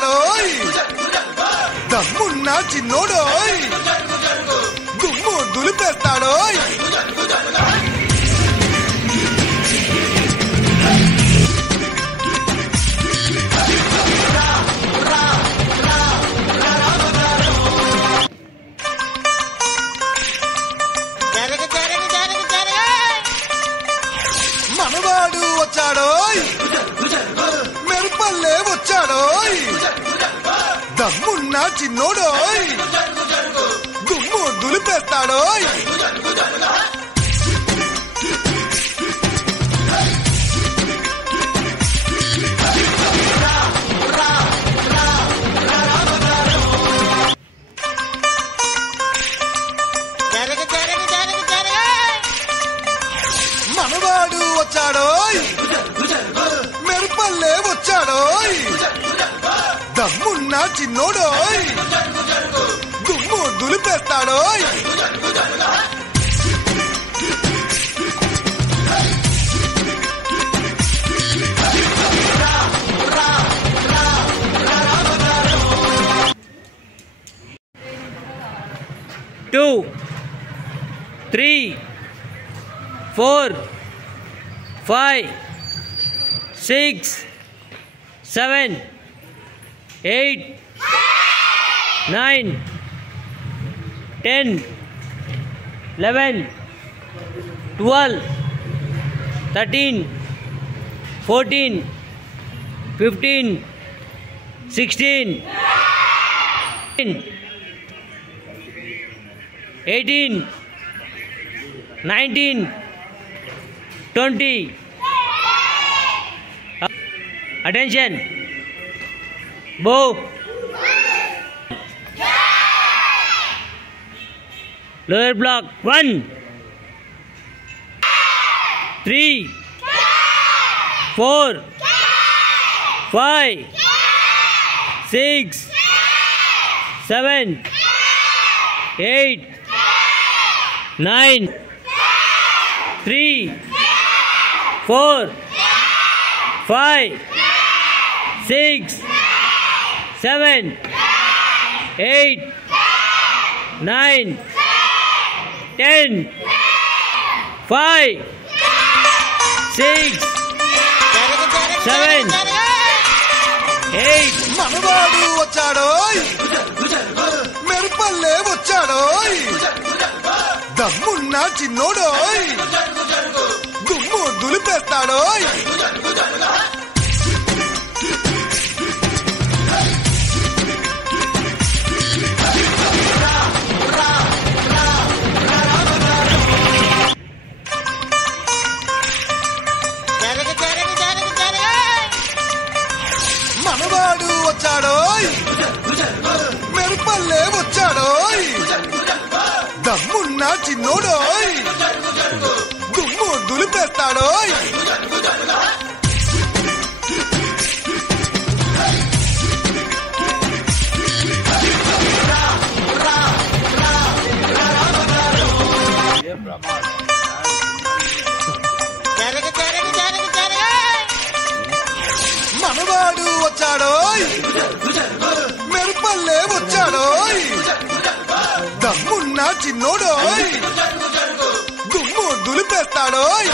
వచ్చాడోయ్ దమ్మున్న చిన్నోడోయ్ దుమ్ము దులిపేస్తాడోయ్ మనవాడు వచ్చాడోయ్ మెరుపల్లే వచ్చాడోయ్ దమ్మున్న చిన్నోడోయ్ దుమ్ము దులిపేస్తాడోయ్ మనవాడు వచ్చాడోయ్ మెరుపల్లే వచ్చాడోయ్ దమ్మున్న చిన్నోడోయ్ దుమ్ము దులిపేస్తాడోయ్ two 3 4 5 6 7 8 9 10 11 12 13 14 15 16 18 19 20 attention bow lower block 1 3 4 5 6 7 8 9 3 4 5 6 7 8 9 10 5 6 7 8 మనవాడు వచ్చాడోయ్ మెరుపల్లే వచ్చాడోయ్ దమ్మున్న చిన్నోడోయ్ దుమ్ము దులిపేస్తాడోయ్ మనవాడు వచ్చాడోయ్ మెరుపల్లే వచ్చాడోయ్ దమ్మున్న చిన్నోడోయ్ దుమ్ము దులిపేస్తాడోయ్ మనవాడు వచ్చాడోయ్ మెరుపల్లే వచ్చాడోయ్ దమ్మున్న చిన్నోడోయ్ దుమ్ము దులిపేస్తాడోయ్